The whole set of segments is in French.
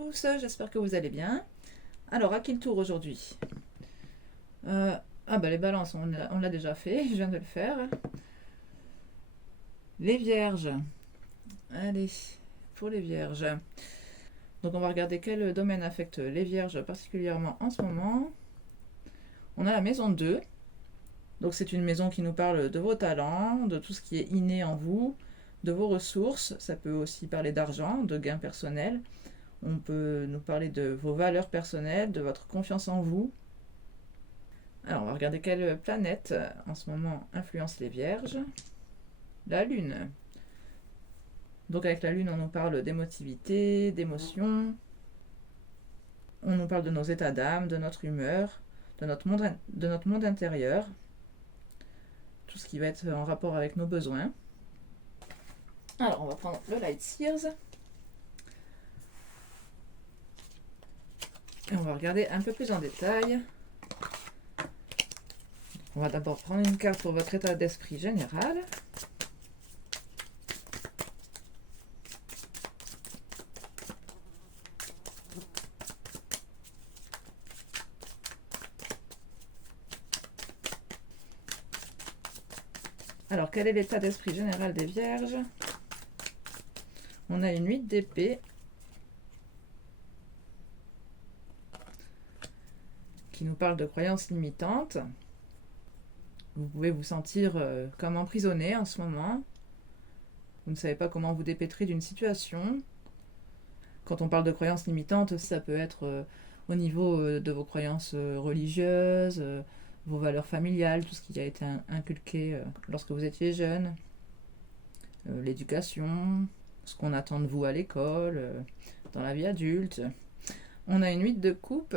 tous, j'espère que vous allez bien. Alors, à qui le tour aujourd'hui? Les balances, on l'a déjà fait, je viens de le faire. Les vierges. Allez, pour les vierges. Donc on va regarder quel domaine affecte les vierges particulièrement en ce moment. On a la maison 2. Donc c'est une maison qui nous parle de vos talents, de tout ce qui est inné en vous, de vos ressources. Ça peut aussi parler d'argent, de gains personnels. On peut nous parler de vos valeurs personnelles, de votre confiance en vous. Alors, on va regarder quelle planète en ce moment influence les vierges. La Lune. Donc avec la Lune, on nous parle d'émotivité, d'émotion. On nous parle de nos états d'âme, de notre humeur, de notre monde intérieur. Tout ce qui va être en rapport avec nos besoins. Alors, on va prendre le Light Seers. Et on va regarder un peu plus en détail. On va d'abord prendre une carte pour votre état d'esprit général. Alors, quel est l'état d'esprit général des vierges? On a une 8 d'épée qui nous parle de croyances limitantes. Vous pouvez vous sentir comme emprisonné en ce moment. Vous ne savez pas comment vous dépêtrer d'une situation. Quand on parle de croyances limitantes, ça peut être au niveau de vos croyances religieuses, vos valeurs familiales, tout ce qui a été inculqué lorsque vous étiez jeune, l'éducation, ce qu'on attend de vous à l'école, dans la vie adulte. On a une 8 de coupe.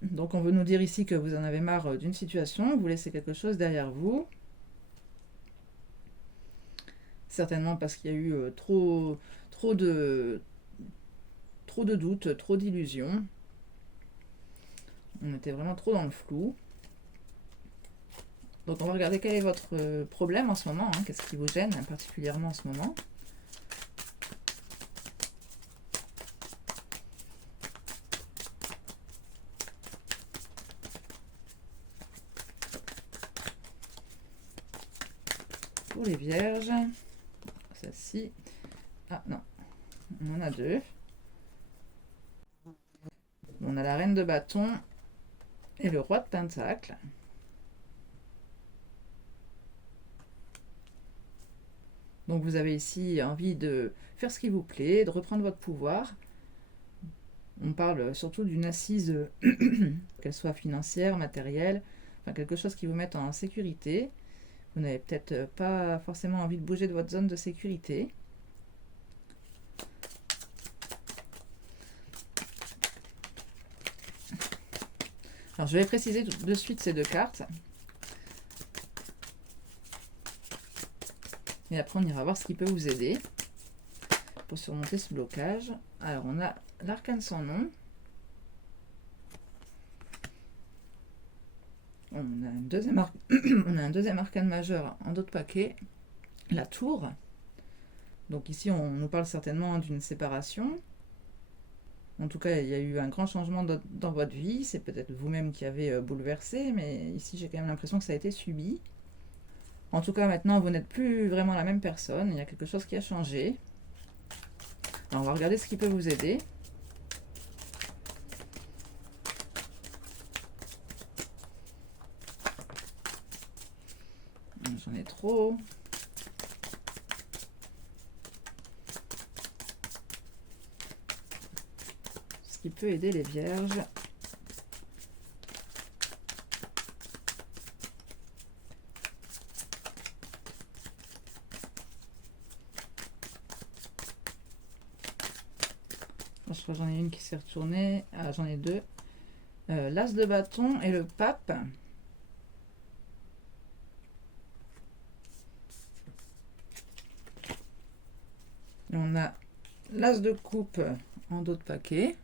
Donc on veut nous dire ici que vous en avez marre d'une situation, vous laissez quelque chose derrière vous. Certainement parce qu'il y a eu trop de doutes, trop d'illusions. On était vraiment trop dans le flou. Donc on va regarder quel est votre problème en ce moment, qu'est-ce qui vous gêne particulièrement en ce moment. Pour les vierges, celle-ci. Ah non, on en a deux. On a la reine de bâton et le roi de pentacle. Donc vous avez ici envie de faire ce qui vous plaît, de reprendre votre pouvoir. On parle surtout d'une assise, qu'elle soit financière, matérielle, enfin quelque chose qui vous mette en sécurité. Vous n'avez peut-être pas forcément envie de bouger de votre zone de sécurité. Alors je vais préciser de suite ces deux cartes. Et après on ira voir ce qui peut vous aider pour surmonter ce blocage. Alors on a l'arcane sans nom. On a un deuxième arcane majeur en d'autres paquets, la tour. Donc ici on nous parle certainement d'une séparation. En tout cas, il y a eu un grand changement dans votre vie. C'est peut-être vous-même qui avez bouleversé, mais ici j'ai quand même l'impression que ça a été subi. En tout cas, maintenant, vous n'êtes plus vraiment la même personne. Il y a quelque chose qui a changé. Alors, on va regarder ce qui peut vous aider. J'en ai trop. Ce qui peut aider les vierges. Je crois que j'en ai une qui s'est retournée. Ah, j'en ai deux. L'as de bâton et le pape. Et on a l'as de coupe en d'autres paquets.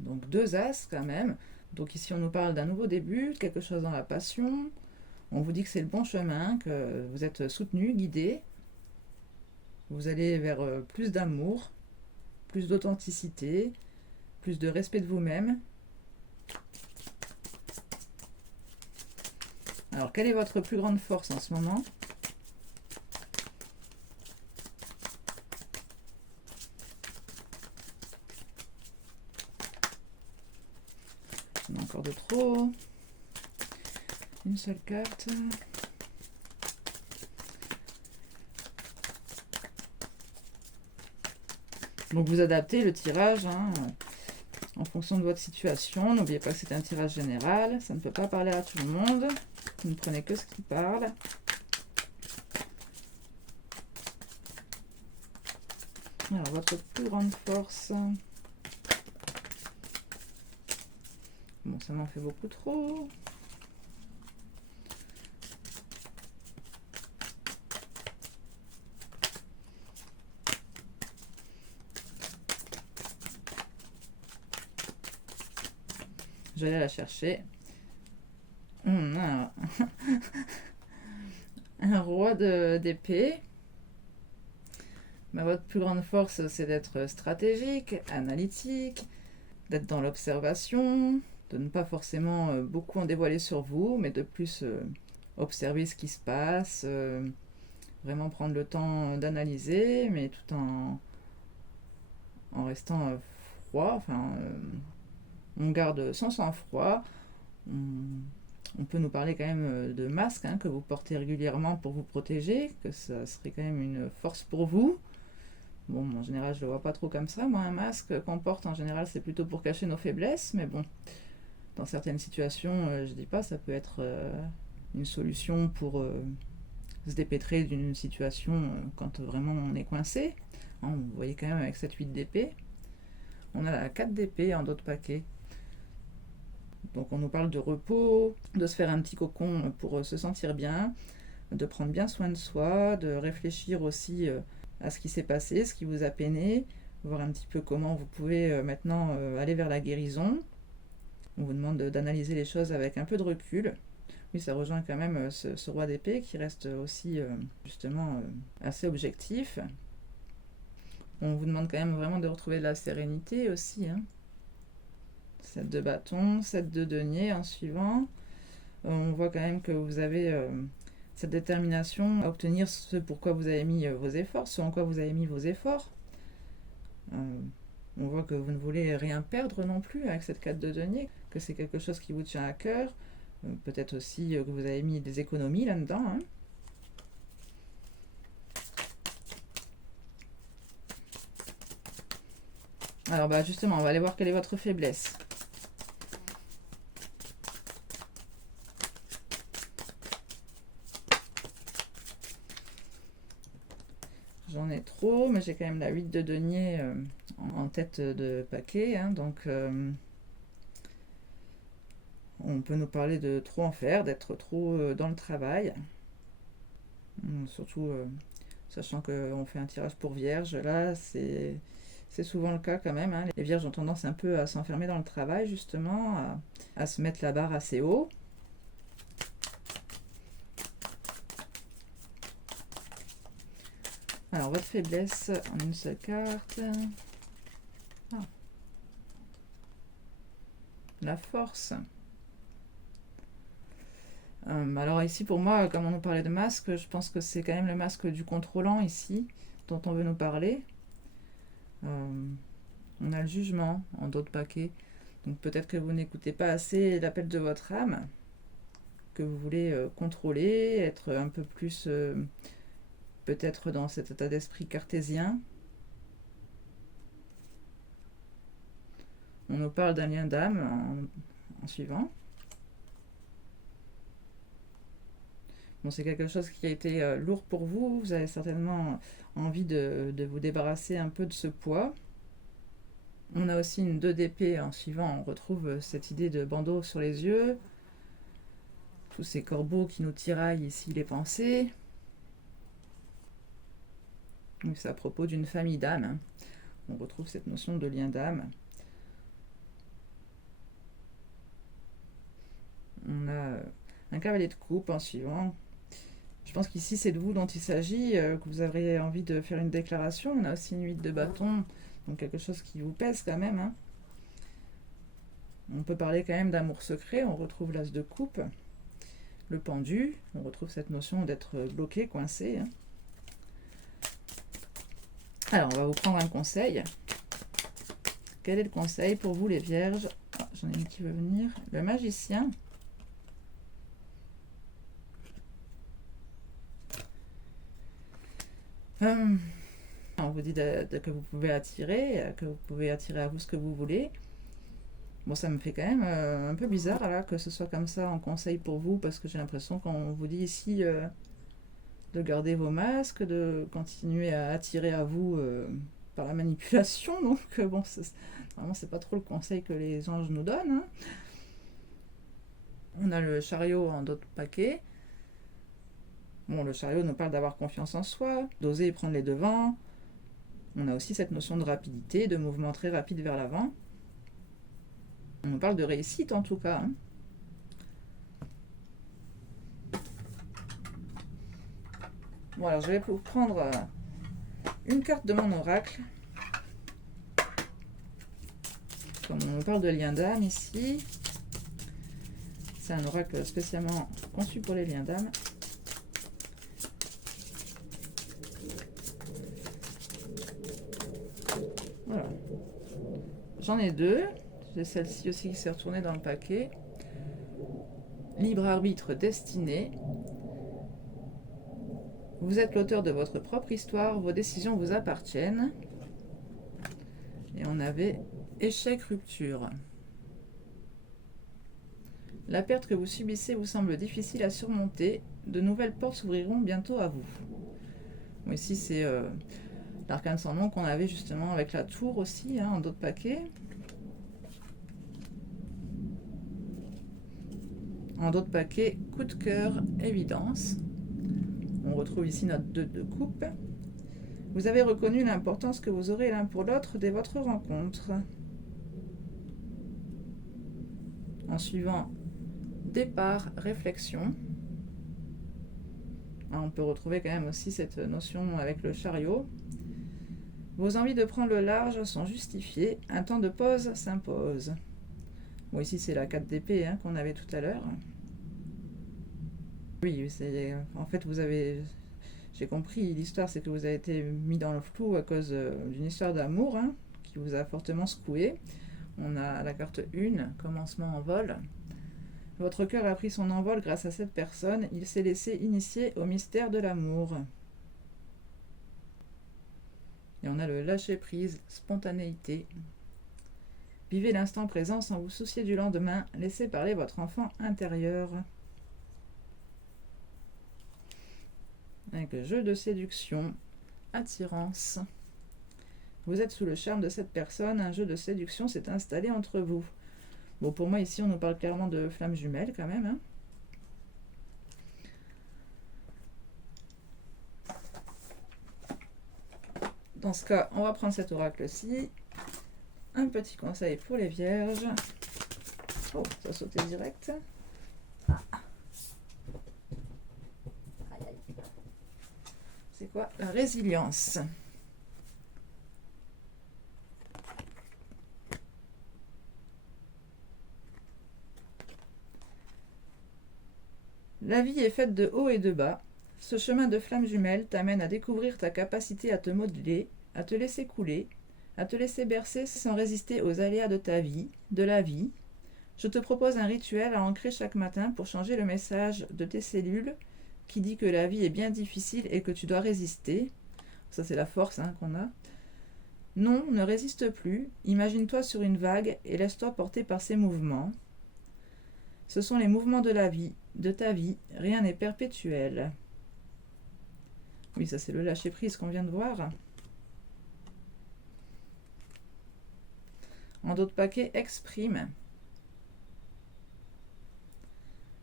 Donc deux as quand même. Donc ici on nous parle d'un nouveau début, quelque chose dans la passion. On vous dit que c'est le bon chemin, que vous êtes soutenu, guidé. Vous allez vers plus d'amour, plus d'authenticité, plus de respect de vous-même. Alors, quelle est votre plus grande force en ce moment? On a encore de trop. Une seule carte. Donc vous adaptez le tirage en fonction de votre situation. N'oubliez pas que c'est un tirage général. Ça ne peut pas parler à tout le monde. Vous ne prenez que ce qui parle. Alors, votre plus grande force. Bon, ça m'en fait beaucoup trop. Je vais aller la chercher. On a un roi d'épée. Votre plus grande force, c'est d'être stratégique, analytique, d'être dans l'observation, de ne pas forcément beaucoup en dévoiler sur vous, mais de plus observer ce qui se passe, vraiment prendre le temps d'analyser, mais tout en restant froid. Enfin, on garde son sang-froid. On peut nous parler quand même de masques que vous portez régulièrement pour vous protéger, que ça serait quand même une force pour vous. Bon, en général, je le vois pas trop comme ça. Moi, un masque qu'on porte, en général, c'est plutôt pour cacher nos faiblesses. Mais bon, dans certaines situations, je dis pas, ça peut être une solution pour se dépêtrer d'une situation quand vraiment on est coincé. Vous voyez quand même avec cette 8 d'épée. On a la 4 d'épée en d'autres paquets. Donc on nous parle de repos, de se faire un petit cocon pour se sentir bien, de prendre bien soin de soi, de réfléchir aussi à ce qui s'est passé, ce qui vous a peiné, voir un petit peu comment vous pouvez maintenant aller vers la guérison. On vous demande d'analyser les choses avec un peu de recul. Oui, ça rejoint quand même ce roi d'épée qui reste aussi justement assez objectif. On vous demande quand même vraiment de retrouver de la sérénité aussi. 7 de bâton, 7 de denier en suivant. On voit quand même que vous avez cette détermination à obtenir ce pourquoi vous avez mis vos efforts, ce en quoi vous avez mis vos efforts. On voit que vous ne voulez rien perdre non plus avec cette 4 de denier, que c'est quelque chose qui vous tient à cœur. Peut-être aussi que vous avez mis des économies là-dedans. Alors justement, on va aller voir quelle est votre faiblesse. J'en ai trop, mais j'ai quand même la 8 de denier en tête de paquet. Donc on peut nous parler de trop en faire, d'être trop dans le travail. Surtout sachant qu'on fait un tirage pour vierge. Là, c'est souvent le cas quand même. Les vierges ont tendance un peu à s'enfermer dans le travail, justement, à se mettre la barre assez haut. Alors, votre faiblesse en une seule carte. La force. Alors ici, pour moi, comme on nous parlait de masque, je pense que c'est quand même le masque du contrôlant ici, dont on veut nous parler. On a le jugement en d'autres paquets. Donc peut-être que vous n'écoutez pas assez l'appel de votre âme, que vous voulez contrôler, être un peu plus peut-être dans cet état d'esprit cartésien. On nous parle d'un lien d'âme en suivant. Bon, c'est quelque chose qui a été lourd pour vous. Vous avez certainement envie de vous débarrasser un peu de ce poids. On a aussi une 2 d'épée en suivant. On retrouve cette idée de bandeau sur les yeux. Tous ces corbeaux qui nous tiraillent ici les pensées. Donc c'est à propos d'une famille d'âmes. On retrouve cette notion de lien d'âme. On a un cavalier de coupe en suivant. Je pense qu'ici, c'est de vous dont il s'agit, que vous auriez envie de faire une déclaration. On a aussi une 8 de bâton, donc quelque chose qui vous pèse quand même, hein. On peut parler quand même d'amour secret. On retrouve l'as de coupe, le pendu. On retrouve cette notion d'être bloqué, coincé, hein. Alors, on va vous prendre un conseil. Quel est le conseil pour vous, les vierges? Ah, j'en ai une qui veut venir. Le magicien. On vous dit que vous pouvez attirer, que vous pouvez attirer à vous ce que vous voulez. Bon, ça me fait quand même un peu bizarre là, que ce soit comme ça en conseil pour vous, parce que j'ai l'impression qu'on vous dit ici de garder vos masques, de continuer à attirer à vous par la manipulation. Donc bon, vraiment c'est pas trop le conseil que les anges nous donnent, hein. On a le chariot en d'autres paquets. Bon, le chariot nous parle d'avoir confiance en soi, d'oser prendre les devants. On a aussi cette notion de rapidité, de mouvement très rapide vers l'avant. On nous parle de réussite en tout cas, hein. Bon, alors je vais vous prendre une carte de mon oracle. Comme on nous parle de lien d'âme ici. C'est un oracle spécialement conçu pour les liens d'âme. Voilà. J'en ai deux. J'ai celle-ci aussi qui s'est retournée dans le paquet. Libre arbitre destiné. Vous êtes l'auteur de votre propre histoire, vos décisions vous appartiennent. Et on avait échec, rupture. La perte que vous subissez vous semble difficile à surmonter. De nouvelles portes s'ouvriront bientôt à vous. Bon, ici, c'est l'arcane sans nom qu'on avait justement avec la tour aussi, hein, en d'autres paquets. En d'autres paquets, coup de cœur, évidence. On retrouve ici notre 2 de coupe. Vous avez reconnu l'importance que vous aurez l'un pour l'autre dès votre rencontre. En suivant départ, réflexion. On peut retrouver quand même aussi cette notion avec le chariot. Vos envies de prendre le large sont justifiées. Un temps de pause s'impose. Bon, ici c'est la 4 d'épée, hein, qu'on avait tout à l'heure. Oui, en fait j'ai compris, l'histoire c'est que vous avez été mis dans le flou à cause d'une histoire d'amour, hein, qui vous a fortement secoué. On a la carte 1, commencement en vol. Votre cœur a pris son envol grâce à cette personne, il s'est laissé initier au mystère de l'amour. Et on a le lâcher-prise, spontanéité. Vivez l'instant présent sans vous soucier du lendemain, laissez parler votre enfant intérieur. Avec jeu de séduction, attirance. Vous êtes sous le charme de cette personne, un jeu de séduction s'est installé entre vous. Bon, pour moi ici on nous parle clairement de flammes jumelles quand même, hein. Dans ce cas, on va prendre cet oracle-ci. Un petit conseil pour les vierges. Oh, ça a sauté direct. C'est quoi? La résilience. La vie est faite de hauts et de bas. Ce chemin de flammes jumelles t'amène à découvrir ta capacité à te modeler, à te laisser couler, à te laisser bercer sans résister aux aléas de ta vie, de la vie. Je te propose un rituel à ancrer chaque matin pour changer le message de tes cellules qui dit que la vie est bien difficile et que tu dois résister. Ça c'est la force, hein, qu'on a. Non, ne résiste plus. Imagine-toi sur une vague et laisse-toi porter par ses mouvements. Ce sont les mouvements de la vie, de ta vie. Rien n'est perpétuel. Oui, ça c'est le lâcher-prise qu'on vient de voir. En d'autres paquets, exprime.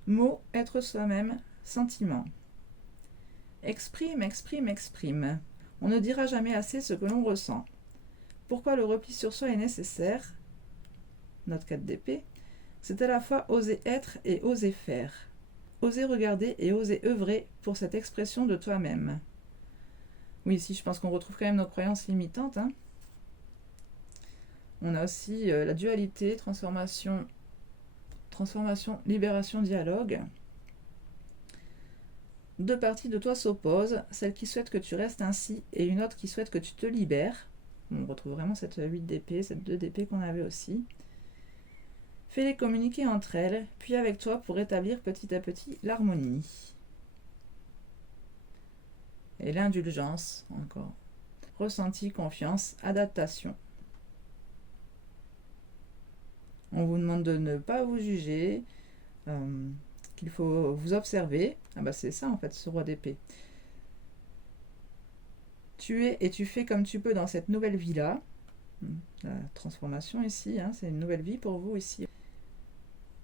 Mot, être soi-même, sentiment. Exprime, exprime, exprime. On ne dira jamais assez ce que l'on ressent. Pourquoi le repli sur soi est nécessaire? Notre 4 d'épée. C'est à la fois oser être et oser faire. oser regarder et oser œuvrer pour cette expression de toi-même. Oui, ici je pense qu'on retrouve quand même nos croyances limitantes, hein. On a aussi la dualité, transformation, libération, dialogue. Deux parties de toi s'opposent, celle qui souhaite que tu restes ainsi et une autre qui souhaite que tu te libères. On retrouve vraiment cette 8 d'épée, cette 2 d'épée qu'on avait aussi. Fais-les communiquer entre elles, puis avec toi pour établir petit à petit l'harmonie. Et l'indulgence, encore. Ressenti, confiance, adaptation. On vous demande de ne pas vous juger, qu'il faut vous observer. Ah bah c'est ça en fait, ce roi d'épée. Tu es et tu fais comme tu peux dans cette nouvelle vie-là. La transformation ici, hein, c'est une nouvelle vie pour vous ici.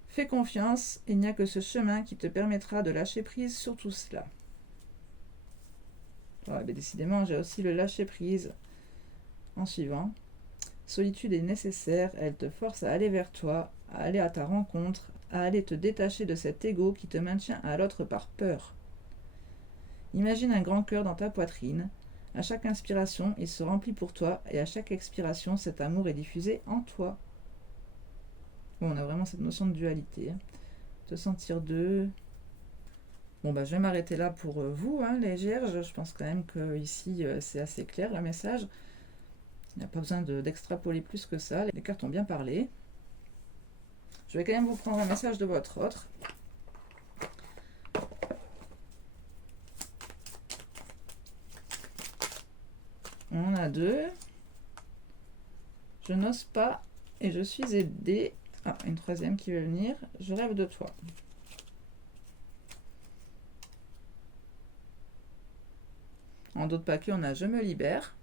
Fais confiance, il n'y a que ce chemin qui te permettra de lâcher prise sur tout cela. Ouais, mais décidément, j'ai aussi le lâcher prise en suivant. Solitude est nécessaire, elle te force à aller vers toi, à aller à ta rencontre, à aller te détacher de cet ego qui te maintient à l'autre par peur. Imagine un grand cœur dans ta poitrine. À chaque inspiration, il se remplit pour toi et à chaque expiration, cet amour est diffusé en toi. Bon, on a vraiment cette notion de dualité. Hein. Te sentir deux. Bon, bah, je vais m'arrêter là pour vous, hein, les Vierges. Je pense quand même que ici c'est assez clair le message. Il n'y a pas besoin d'extrapoler plus que ça. Les cartes ont bien parlé. Je vais quand même vous prendre un message de votre autre. On a deux. Je n'ose pas et je suis aidée. Ah, une troisième qui veut venir. Je rêve de toi. En d'autres paquets, on a je me libère.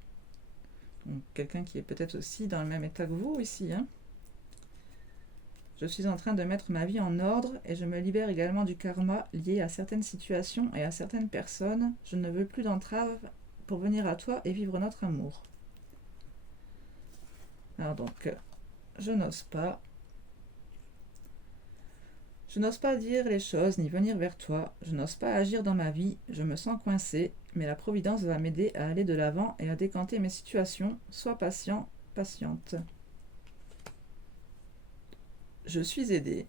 Donc quelqu'un qui est peut-être aussi dans le même état que vous ici. Hein. Je suis en train de mettre ma vie en ordre et je me libère également du karma lié à certaines situations et à certaines personnes. Je ne veux plus d'entraves pour venir à toi et vivre notre amour. Alors donc, je n'ose pas. Je n'ose pas dire les choses ni venir vers toi. Je n'ose pas agir dans ma vie. Je me sens coincée, mais la Providence va m'aider à aller de l'avant et à décanter mes situations. Sois patient, patiente. Je suis aidée.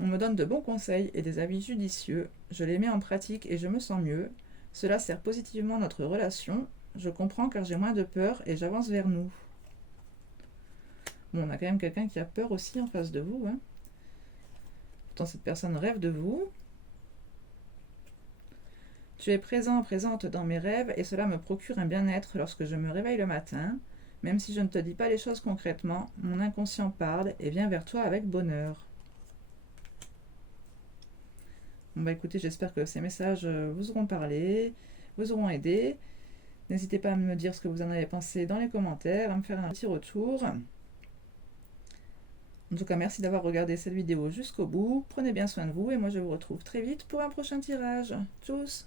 On me donne de bons conseils et des avis judicieux. Je les mets en pratique et je me sens mieux. Cela sert positivement notre relation. Je comprends car j'ai moins de peur et j'avance vers nous. Bon, on a quand même quelqu'un qui a peur aussi en face de vous. Hein. Pourtant, cette personne rêve de vous. Tu es présent, présente dans mes rêves et cela me procure un bien-être lorsque je me réveille le matin. Même si je ne te dis pas les choses concrètement, mon inconscient parle et vient vers toi avec bonheur. Bon bah écoutez, j'espère que ces messages vous auront parlé, vous auront aidé. N'hésitez pas à me dire ce que vous en avez pensé dans les commentaires, à me faire un petit retour. En tout cas, merci d'avoir regardé cette vidéo jusqu'au bout. Prenez bien soin de vous et moi je vous retrouve très vite pour un prochain tirage. Tchuss!